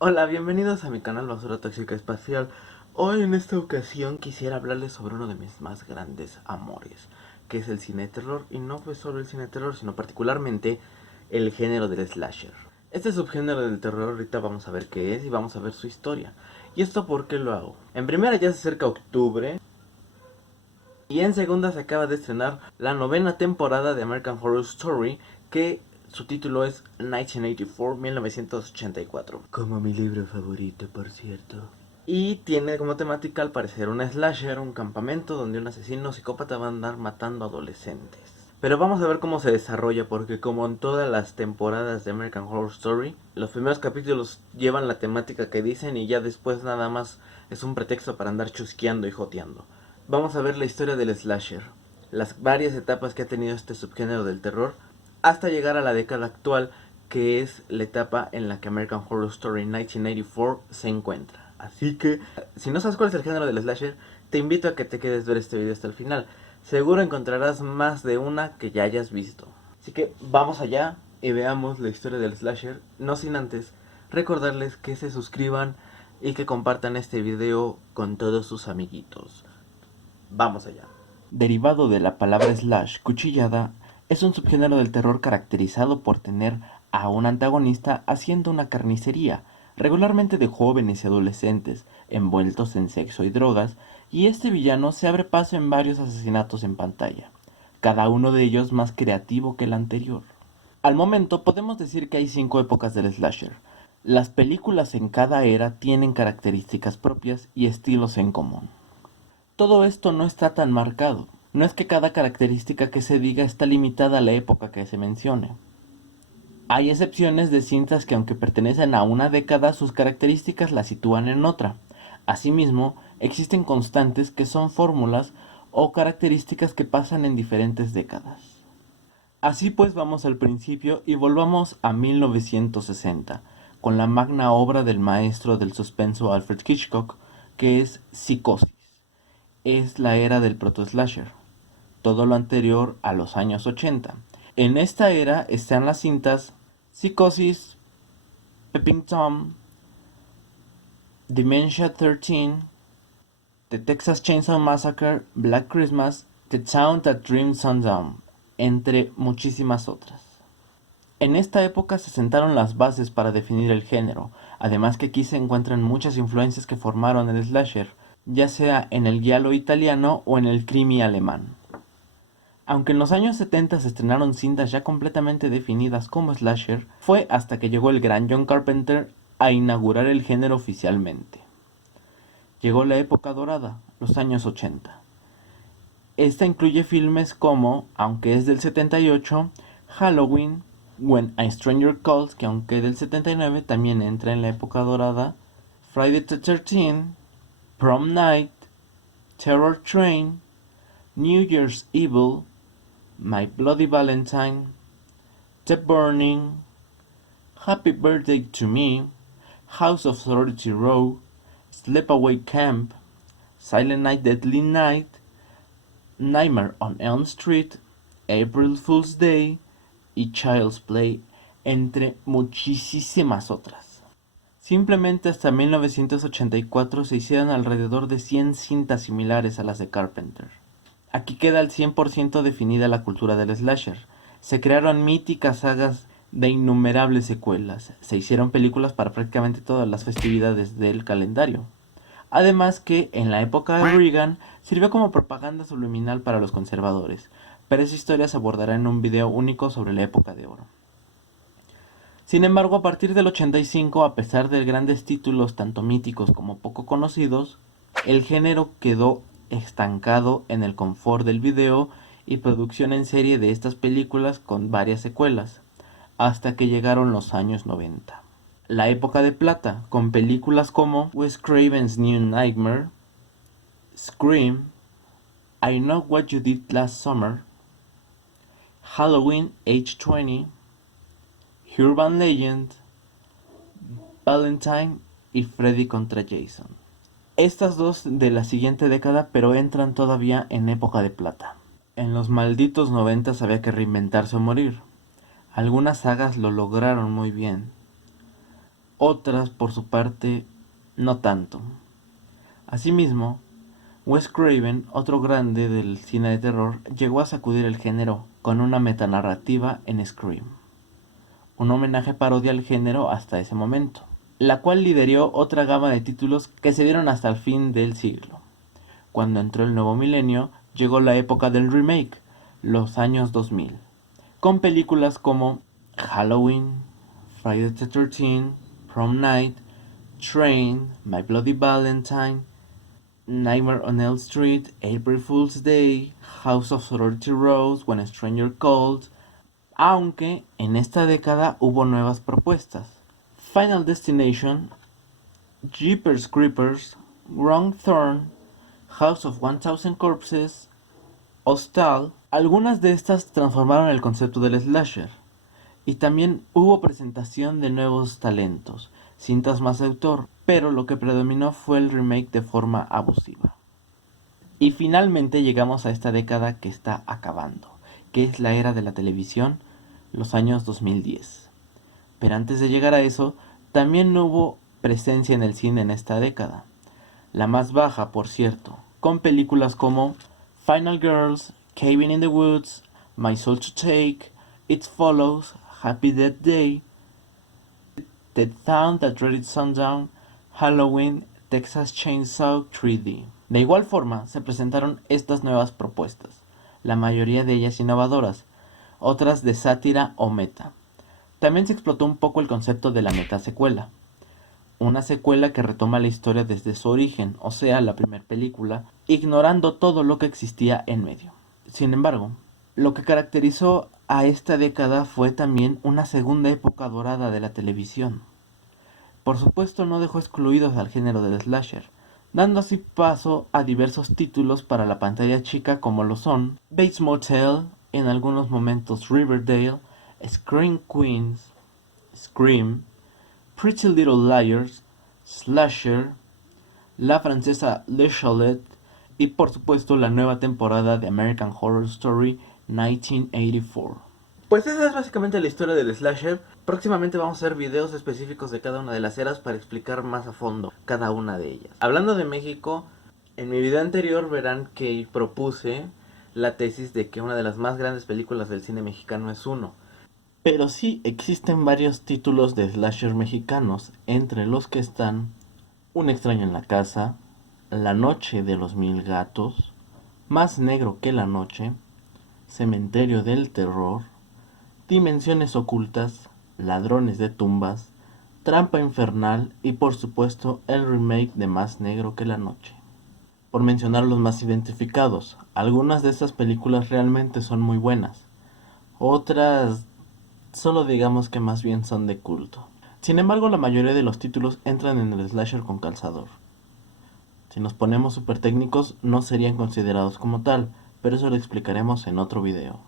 Hola, bienvenidos a mi canal Basura Tóxica Espacial. Hoy en esta ocasión quisiera hablarles sobre uno de mis más grandes amores, que es el cine de terror, y no pues solo el cine de terror, sino particularmente el género del slasher. Este subgénero del terror ahorita vamos a ver qué es y vamos a ver su historia. ¿Y esto por qué lo hago? En primera ya se acerca octubre, y en segunda se acaba de estrenar la novena temporada de American Horror Story, que su título es 1984, 1984. Como mi libro favorito, por cierto. Y tiene como temática al parecer un slasher, un campamento donde un asesino psicópata va a andar matando adolescentes. Pero vamos a ver cómo se desarrolla, porque como en todas las temporadas de American Horror Story, los primeros capítulos llevan la temática que dicen y ya después nada más es un pretexto para andar chusqueando y joteando. Vamos a ver la historia del slasher, las varias etapas que ha tenido este subgénero del terror, hasta llegar a la década actual, que es la etapa en la que American Horror Story 1984 se encuentra. Así que, si no sabes cuál es el género del slasher, te invito a que te quedes ver este video hasta el final. Seguro encontrarás más de una que ya hayas visto. Así que vamos allá y veamos la historia del slasher, no sin antes recordarles que se suscriban y que compartan este video con todos sus amiguitos. Vamos allá. Derivado de la palabra slash, cuchillada, es un subgénero del terror caracterizado por tener a un antagonista haciendo una carnicería, regularmente de jóvenes y adolescentes, envueltos en sexo y drogas, y este villano se abre paso en varios asesinatos en pantalla, cada uno de ellos más creativo que el anterior. Al momento podemos decir que hay 5 épocas del slasher. Las películas en cada era tienen características propias y estilos en común. Todo esto no está tan marcado. No es que cada característica que se diga está limitada a la época que se mencione. Hay excepciones de cintas que aunque pertenecen a una década, sus características las sitúan en otra. Asimismo, existen constantes que son fórmulas o características que pasan en diferentes décadas. Así pues vamos al principio y volvamos a 1960, con la magna obra del maestro del suspenso Alfred Hitchcock, que es Psicosis. Es la era del proto-slasher, todo lo anterior a los años 80. En esta era están las cintas Psicosis, Peeping Tom, Dementia 13, The Texas Chainsaw Massacre, Black Christmas, The Town That Dreamed Sundown, entre muchísimas otras. En esta época se sentaron las bases para definir el género, además que aquí se encuentran muchas influencias que formaron el slasher, ya sea en el giallo italiano o en el krimi alemán. Aunque en los años 70 se estrenaron cintas ya completamente definidas como slasher, fue hasta que llegó el gran John Carpenter a inaugurar el género oficialmente. Llegó la época dorada, los años 80. Esta incluye filmes como, aunque es del 78, Halloween, When a Stranger Calls, que aunque es del 79 también entra en la época dorada, Friday the 13th, Prom Night, Terror Train, New Year's Evil, My Bloody Valentine, The Burning, Happy Birthday to Me, House of Sorority Row, Sleepaway Camp, Silent Night Deadly Night, Nightmare on Elm Street, April Fool's Day y Child's Play, entre muchísimas otras. Simplemente hasta 1984 se hicieron alrededor de 100 cintas similares a las de Carpenter. Aquí queda al 100% definida la cultura del slasher. Se crearon míticas sagas de innumerables secuelas. Se hicieron películas para prácticamente todas las festividades del calendario. Además que en la época de Reagan sirvió como propaganda subliminal para los conservadores, pero esa historia se abordará en un video único sobre la época de oro. Sin embargo, a partir del 85, a pesar de grandes títulos tanto míticos como poco conocidos, el género quedó estancado en el confort del video y producción en serie de estas películas con varias secuelas, hasta que llegaron los años 90. La época de plata, con películas como Wes Craven's New Nightmare, Scream, I Know What You Did Last Summer, Halloween Age 20, Urban Legend, Valentine y Freddy contra Jason. Estas dos de la siguiente década, pero entran todavía en época de plata. En los malditos 90 había que reinventarse o morir. Algunas sagas lo lograron muy bien. otras por su parte no tanto. Asimismo, Wes Craven, otro grande del cine de terror, llegó a sacudir el género con una metanarrativa en Scream, un homenaje parodia al género hasta ese momento, la cual lideró otra gama de títulos que se dieron hasta el fin del siglo. Cuando entró el nuevo milenio, llegó la época del remake, los años 2000, con películas como Halloween, Friday the 13th, Prom Night, Train, My Bloody Valentine, Nightmare on Elm Street, April Fool's Day, House of Sorority Rose, When a Stranger Calls, aunque en esta década hubo nuevas propuestas. Final Destination, Jeepers Creepers, Wrong Turn, House of 1000 Corpses, Hostal. Algunas de estas transformaron el concepto del slasher. Y también hubo presentación de nuevos talentos, cintas más de autor, pero lo que predominó fue el remake de forma abusiva. Y finalmente llegamos a esta década que está acabando, que es la era de la televisión, los años 2010. Pero antes de llegar a eso, también no hubo presencia en el cine en esta década. La más baja, por cierto, con películas como Final Girls, Cabin in the Woods, My Soul to Take, It Follows, Happy Death Day, The Town That Dreaded Sundown, Halloween, Texas Chainsaw 3D. De igual forma, se presentaron estas nuevas propuestas, la mayoría de ellas innovadoras, otras de sátira o meta. También se explotó un poco el concepto de la metasecuela, una secuela que retoma la historia desde su origen, o sea, la primera película, ignorando todo lo que existía en medio. Sin embargo, lo que caracterizó a esta década fue también una segunda época dorada de la televisión. Por supuesto, no dejó excluidos al género del slasher, dando así paso a diversos títulos para la pantalla chica como lo son Bates Motel, en algunos momentos Riverdale, Scream Queens, Scream, Pretty Little Liars, Slasher, la francesa Le Chalet y por supuesto la nueva temporada de American Horror Story 1984. Pues esa es básicamente la historia del slasher. Próximamente vamos a hacer videos específicos de cada una de las eras para explicar más a fondo cada una de ellas. Hablando de México, en mi video anterior verán que propuse la tesis de que una de las más grandes películas del cine mexicano es Uno. Pero sí existen varios títulos de slasher mexicanos, entre los que están Un extraño en la casa, La noche de los mil gatos, Más negro que la noche, Cementerio del terror, Dimensiones ocultas, Ladrones de tumbas, Trampa infernal y por supuesto el remake de Más negro que la noche. Por mencionar los más identificados, algunas de estas películas realmente son muy buenas, otras solo digamos que más bien son de culto. Sin embargo, la mayoría de los títulos entran en el slasher con calzador. Si nos ponemos super técnicos, no serían considerados como tal, pero eso lo explicaremos en otro video.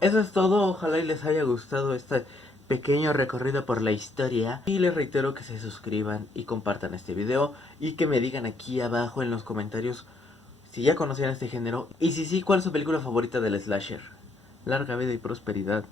Eso es todo, ojalá y les haya gustado este pequeño recorrido por la historia. Y les reitero que se suscriban y compartan este video y que me digan aquí abajo en los comentarios si ya conocían este género y si sí, cuál es su película favorita del slasher. Larga vida y prosperidad.